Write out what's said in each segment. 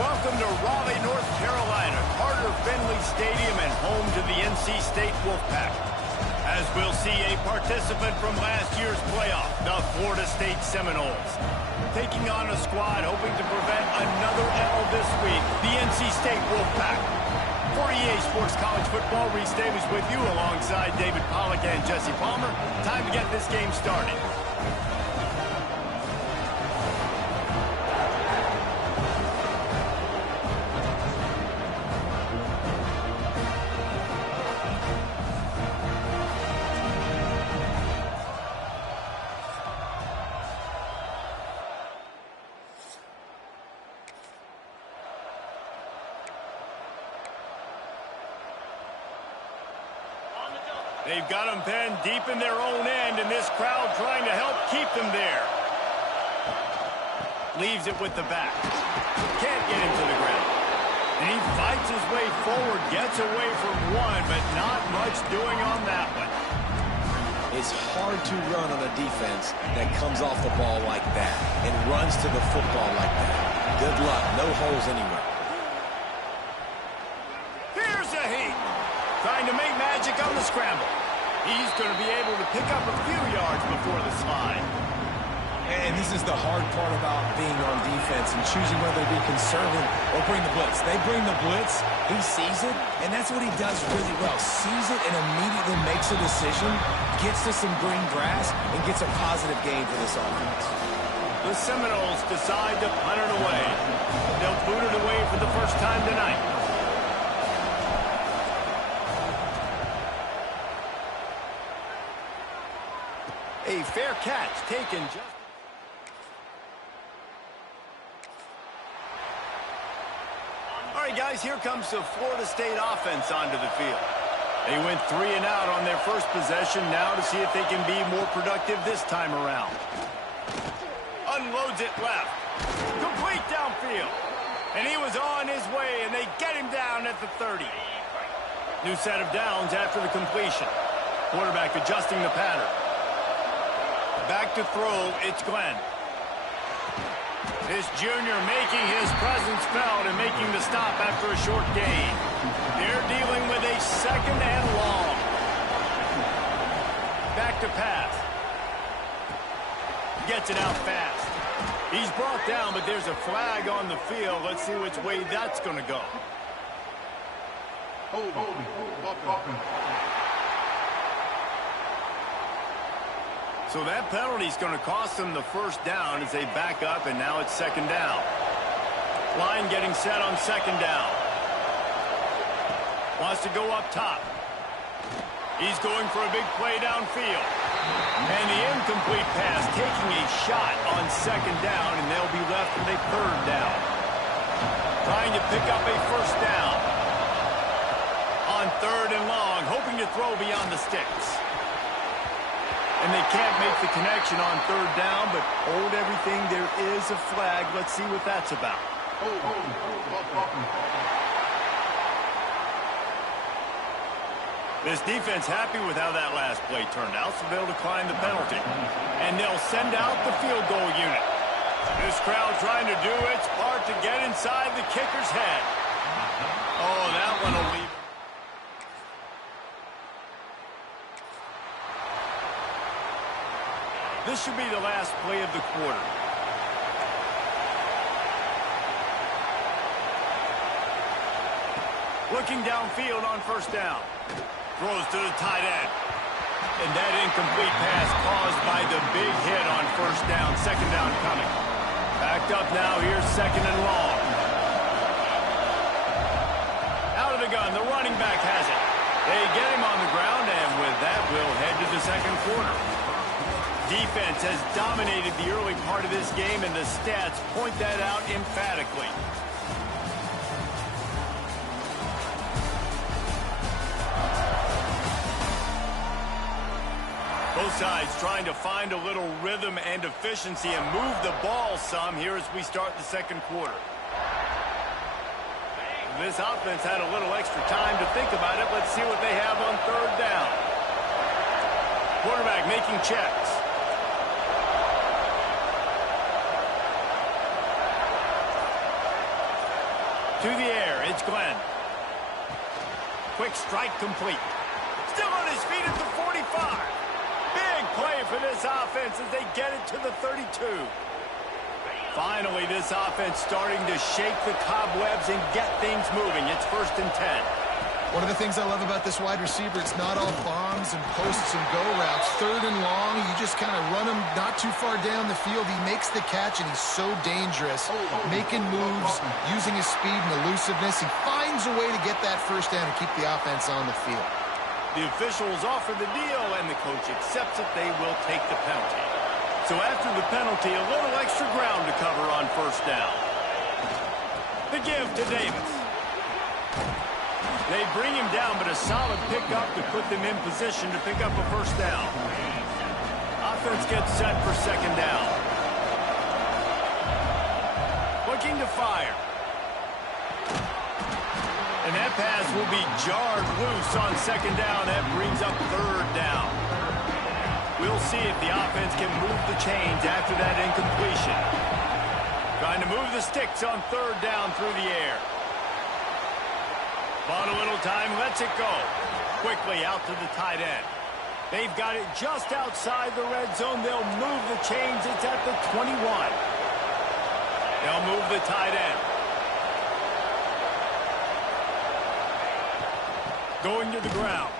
Welcome to Raleigh, North Carolina, Carter Finley Stadium and home to the NC State Wolfpack. As we'll see a participant from last year's playoff, the Florida State Seminoles. Taking on a squad hoping to prevent another L this week, the NC State Wolfpack. For EA Sports College Football, Reese Davis with you alongside David Pollack and Jesse Palmer. Time to get this game started. They've got them pinned deep in their own end, and this crowd trying to help keep them there. Leaves it with the back. Can't get him to the ground. And he fights his way forward, gets away from one, but not much doing on that one. It's hard to run on a defense that comes off the ball like that and runs to the football like that. Good luck. No holes anywhere. Here's a heat. Trying to make magic on the scramble. He's going to be able to pick up a few yards before the slide. And this is the hard part about being on defense and choosing whether to be conservative or bring the blitz. They bring the blitz, he sees it, and that's what he does really well. Sees it and immediately makes a decision, gets to some green grass, and gets a positive gain for this offense. The Seminoles decide to punt it away. They'll boot it away for the first time tonight. A fair catch taken just... All right, guys, here comes the Florida State offense onto the field. They went 3 and out on their first possession now to see if they can be more productive this time around. Unloads it left. Complete downfield. And he was on his way, and they get him down at the 30. New set of downs after the completion. Quarterback adjusting the pattern. Back to throw, it's Glenn. This junior making his presence felt and making the stop after a short gain. They're dealing with a second and long. Back to pass. Gets it out fast. He's brought down, but there's a flag on the field. Let's see which way that's going to go. So that penalty is going to cost them the first down as they back up, and now it's second down. Line getting set on second down. Wants to go up top. He's going for a big play downfield. And the incomplete pass taking a shot on second down, and they'll be left with a third down. Trying to pick up a first down. On third and long, hoping to throw beyond the sticks. And they can't make the connection on third down, but hold everything. There is a flag. Let's see what that's about. This defense happy with how that last play turned out, so they'll decline the penalty. And they'll send out the field goal unit. This crowd trying to do its part to get inside the kicker's head. Oh, that one will leave. This should be the last play of the quarter. Looking downfield on first down. Throws to the tight end. And that incomplete pass caused by the big hit on first down. Second down coming. Backed up now. Here's second and long. Out of the gun. The running back has it. They get him on the ground, and with that, we'll head to the second quarter. Defense has dominated the early part of this game, and the stats point that out emphatically. Both sides trying to find a little rhythm and efficiency and move the ball some here as we start the second quarter. This offense had a little extra time to think about it. Let's see what they have on third down. Quarterback making checks. To the air, it's Glenn. Quick strike complete. Still on his feet at the 45. Big play for this offense as they get it to the 32. Finally, this offense starting to shake the cobwebs and get things moving. It's 1st and 10. One of the things I love about this wide receiver, it's not all bombs and posts and go routes. 3rd and long, you just kind of run him not too far down the field. He makes the catch, and he's so dangerous, making moves, using his speed and elusiveness. He finds a way to get that first down and keep the offense on the field. The officials offer the deal, and the coach accepts it. They will take the penalty. So after the penalty, a little extra ground to cover on 1st down. The give to Davis. They bring him down, but a solid pickup to put them in position to pick up a 1st down. Offense gets set for 2nd down. Looking to fire. And that pass will be jarred loose on 2nd down. That brings up 3rd down. We'll see if the offense can move the chains after that incompletion. Trying to move the sticks on 3rd down through the air. Bought a little time, lets it go. Quickly out to the tight end. They've got it just outside the red zone. They'll move the chains. It's at the 21. They'll move the tight end. Going to the ground.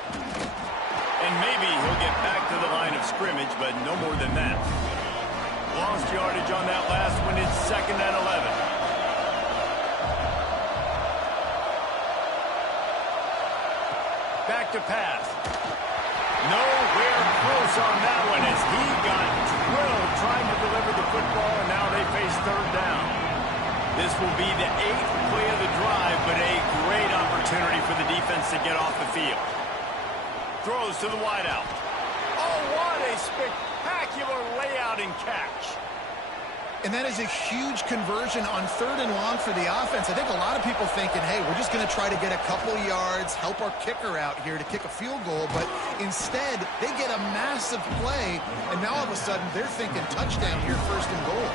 And maybe he'll get back to the line of scrimmage, but no more than that. Lost yardage on that last one. It's 2nd and 11. Back to pass. Nowhere close on that one as he got drilled trying to deliver the football, and now they face 3rd down. This will be the 8th play of the drive, but a great opportunity for the defense to get off the field. Throws to the wideout. Oh, what a spectacular layout and catch. And that is a huge conversion on 3rd and long for the offense. I think a lot of people thinking, hey, we're just going to try to get a couple yards, help our kicker out here to kick a field goal. But instead, they get a massive play, and now all of a sudden they're thinking touchdown here, 1st and goal.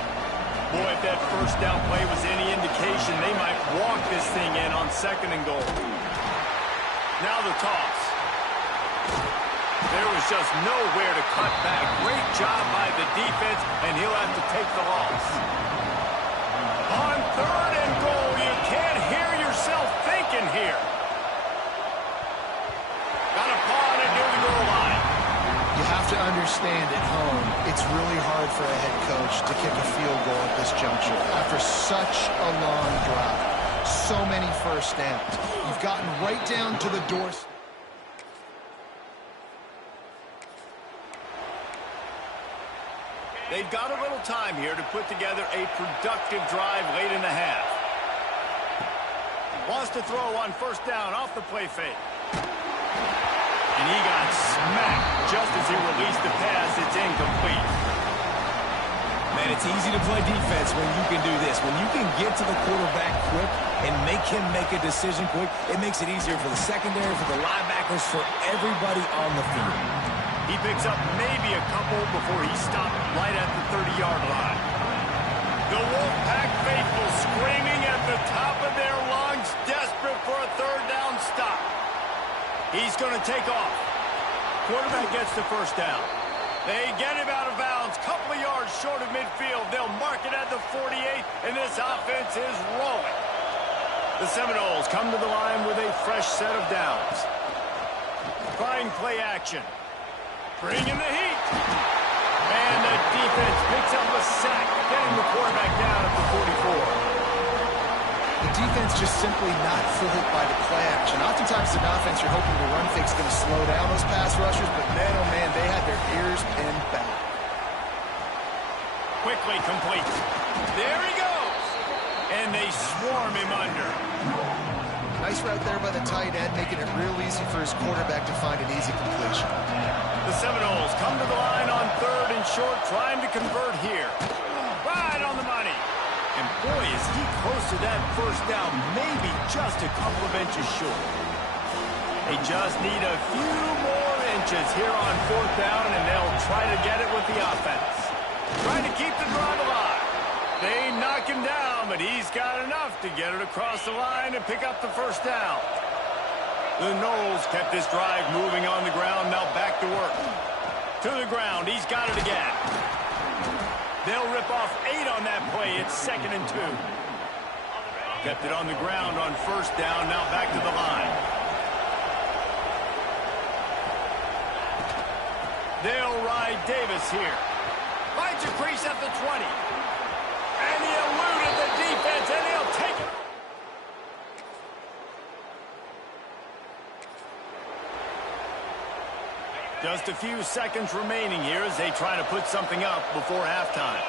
Boy, if that 1st down play was any indication, they might walk this thing in on 2nd and goal. Now the toss. There was just nowhere to cut back. Great job by the defense, and he'll have to take the loss. On 3rd and goal, you can't hear yourself thinking here. Got a paw on it near the goal line. You have to understand at home, it's really hard for a head coach to kick a field goal at this juncture. After such a long drive, so many 1st downs. You've gotten right down to the doorstep. They've got a little time here to put together a productive drive late in the half. Wants to throw on 1st down off the play fake. And he got smacked just as he released the pass. It's incomplete. Man, it's easy to play defense when you can do this. When you can get to the quarterback quick and make him make a decision quick, it makes it easier for the secondary, for the linebackers, for everybody on the field. He picks up maybe a couple before he stopped right at the 30-yard line. The Wolfpack faithful screaming at the top of their lungs, desperate for a 3rd down stop. He's going to take off. Quarterback gets the 1st down. They get him out of bounds, couple of yards short of midfield. They'll mark it at the 48, and this offense is rolling. The Seminoles come to the line with a fresh set of downs. Trying play action. Bringing the heat. And the defense picks up a sack, getting the quarterback down at the 44. The defense just simply not fooled by the play action. Oftentimes, an offense, you're hoping the run fake's going to slow down those pass rushers, but man, oh man, they had their ears pinned back. Quickly complete. There he goes. And they swarm him under. Nice route there by the tight end, making it real easy for his quarterback to find an easy completion. The Seminoles come to the line on 3rd and short, trying to convert here. Right on the money. And boy, is he close to that 1st down, maybe just a couple of inches short. They just need a few more inches here on 4th down, and they'll try to get it with the offense. Trying to keep the drive alive. They knock him down, but he's got enough to get it across the line and pick up the first down. The Knowles kept this drive moving on the ground, now back to work. To the ground, he's got it again. They'll rip off 8 on that play. It's 2nd and 2. Kept it on the ground on first down, now back to the line. They'll ride Davis here. Finds a crease at the 20. And he eluded the defense, and he'll take it. Just a few seconds remaining here as they try to put something up before halftime.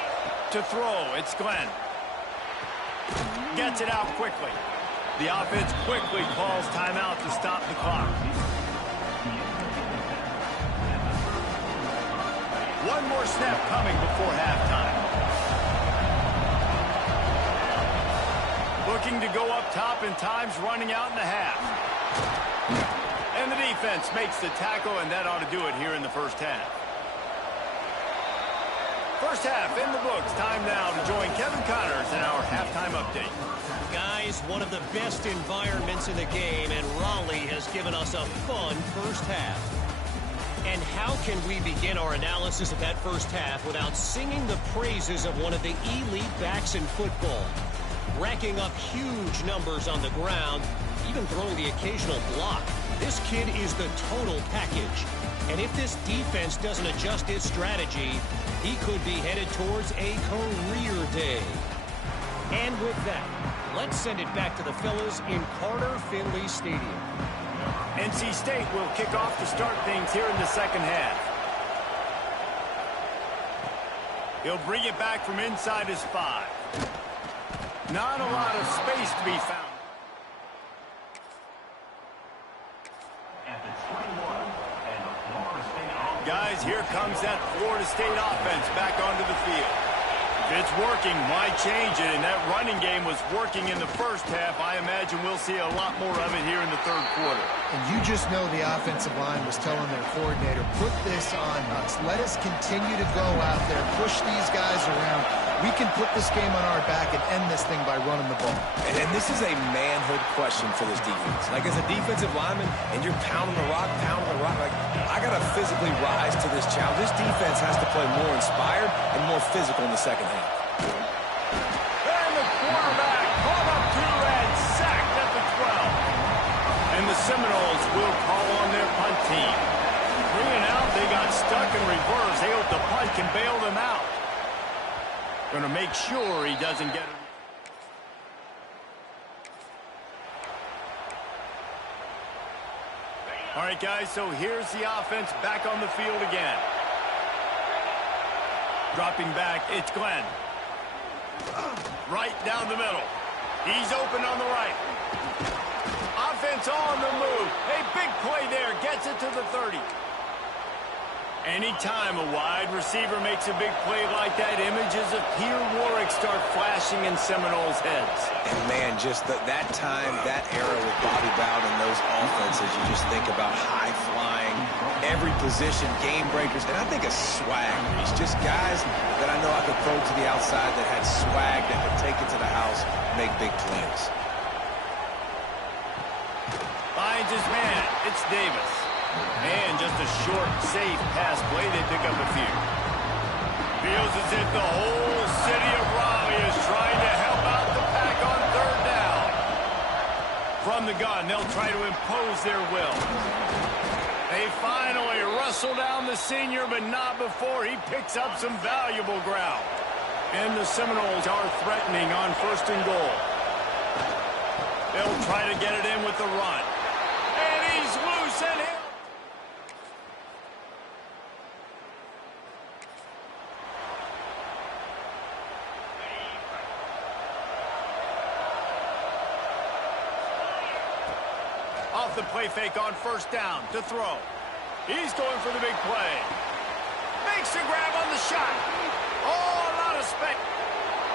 To throw, it's Glenn. Gets it out quickly. The offense quickly calls timeout to stop the clock. One more snap coming before halftime. Looking to go up top, and time's running out in the half. And the defense makes the tackle, and that ought to do it here in the first half. First half in the books. Time now to join Kevin Connors in our halftime update. Guys, one of the best environments in the game, and Raleigh has given us a fun first half. And how can we begin our analysis of that first half without singing the praises of one of the elite backs in football? Racking up huge numbers on the ground, even throwing the occasional block. This kid is the total package. And if this defense doesn't adjust its strategy, he could be headed towards a career day. And with that, let's send it back to the fellas in Carter Finley Stadium. NC State will kick off to start things here in the second half. He'll bring it back from inside his 5. Not a lot of space to be found. Guys, here comes that Florida State offense back onto the field. If it's working, why change it? And that running game was working in the first half. I imagine we'll see a lot more of it here in the third quarter. And you just know the offensive line was telling their coordinator, put this on us. Let us continue to go out there, push these guys around. We can put this game on our back and end this thing by running the ball. And this is a manhood question for this defense. Like, as a defensive lineman, and you're pounding the rock, like, I got to physically rise to this challenge. This defense has to play more inspired and more physical in the second half. And the quarterback caught up to and sacked at the 12. And the Seminoles will call on their punt team. 3 and out, they got stuck in reverse. They hope the punt can bail them out. Going to make sure he doesn't get it. All right, guys, so here's the offense back on the field again. Dropping back, it's Glenn. Right down the middle. He's open on the right. Offense on the move. A big play there. Gets it to the 30. Anytime a wide receiver makes a big play like that, images of Peter Warwick start flashing in Seminoles' heads. And, man, just that time, that era with Bobby Bowden and those offenses, you just think about high-flying, every position, game breakers, and I think of swag. It's just guys that I know I could throw to the outside that had swag that could take it to the house and make big plays. Finds his man. It's Davis. And just a short, safe pass play. They pick up a few. Feels as if the whole city of Raleigh is trying to help out the pack on third down. From the gun, they'll try to impose their will. They finally wrestle down the senior, but not before he picks up some valuable ground. And the Seminoles are threatening on 1st and goal. They'll try to get it in with the run. And he's loose and hit. Off the play fake on 1st down to throw. He's going for the big play. Makes the grab on the shot. Oh, a lot of spec.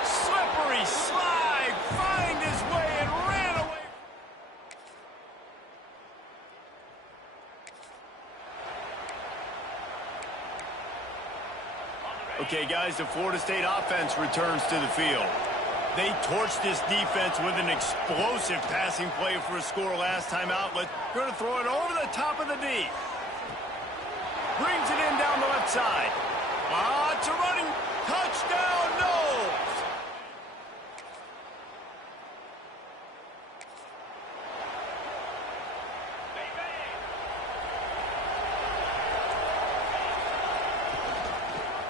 Slippery slide. Find his way and ran away. Okay, guys, the Florida State offense returns to the field. They torched this defense with an explosive passing play for a score last time out. They're going to throw it over the top of the D. Brings it in down the left side. It's a running touchdown, Knowles.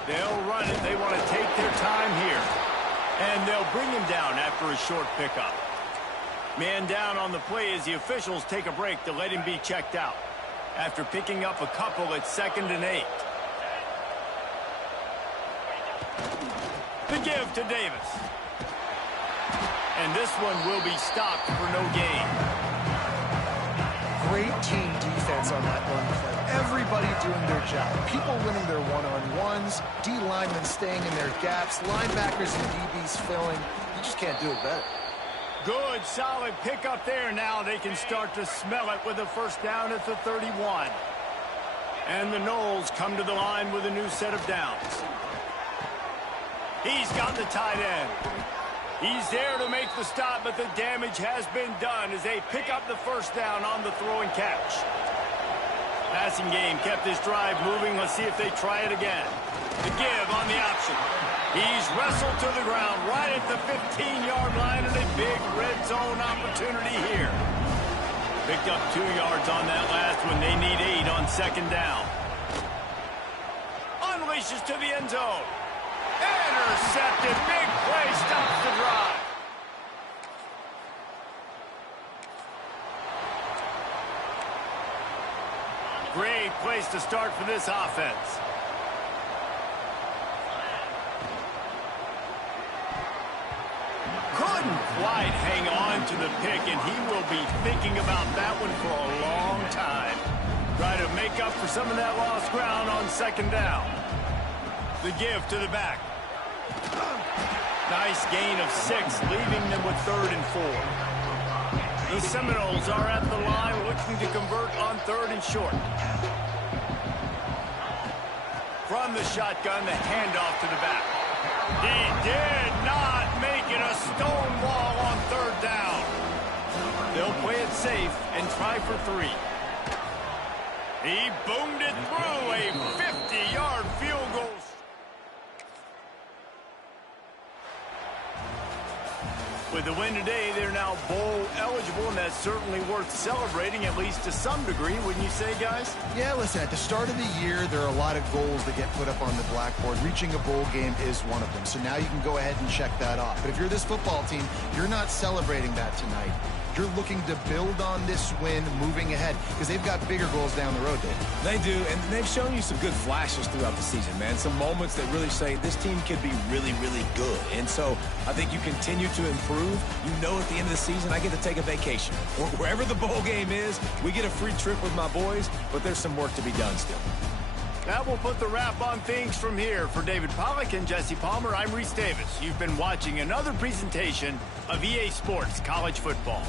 They'll run it. They want to take their time here. And they'll bring him down after a short pickup. Man down on the play as the officials take a break to let him be checked out. After picking up a couple at 2nd and 8. The give to Davis. And this one will be stopped for no gain. Great team defense on that run play. Everybody doing their job. People winning their one-on-ones, D linemen staying in their gaps, linebackers and DBs filling. You just can't do it better. Good, solid pickup there. Now they can start to smell it with a first down at the 31. And the Knowles come to the line with a new set of downs. He's got the tight end. He's there to make the stop, but the damage has been done as they pick up the first down on the throw and catch. Passing game kept this drive moving. Let's see if they try it again. The give on the option. He's wrestled to the ground right at the 15-yard line and a big red zone opportunity here. Picked up 2 yards on that last one. They need 8 on 2nd down. Unleashes to the end zone. Intercepted. Big play stops the drive. Great place to start for this offense. Couldn't quite hang on to the pick, and he will be thinking about that one for a long time. Try to make up for some of that lost ground on 2nd down. The give to the back. Nice gain of 6, leaving them with 3rd and 4. The Seminoles are at the line looking to convert on 3rd and short. From the shotgun, the handoff to the back. He did not make it a stone wall on 3rd down. They'll play it safe and try for 3. He boomed it through a 50-yard field goal. With the win today, they're now bowl eligible, and that's certainly worth celebrating, at least to some degree, wouldn't you say, guys? Yeah, listen, at the start of the year, there are a lot of goals that get put up on the blackboard. Reaching a bowl game is one of them, so now you can go ahead and check that off. But if you're this football team, you're not celebrating that tonight. You're looking to build on this win moving ahead because they've got bigger goals down the road, Dave. They do, and they've shown you some good flashes throughout the season, man. Some moments that really say this team could be really, really good. And so I think you continue to improve. You know at the end of the season, I get to take a vacation. Wherever the bowl game is, we get a free trip with my boys, but there's some work to be done still. That will put the wrap on things from here. For David Pollack and Jesse Palmer, I'm Reese Davis. You've been watching another presentation of EA Sports College Football.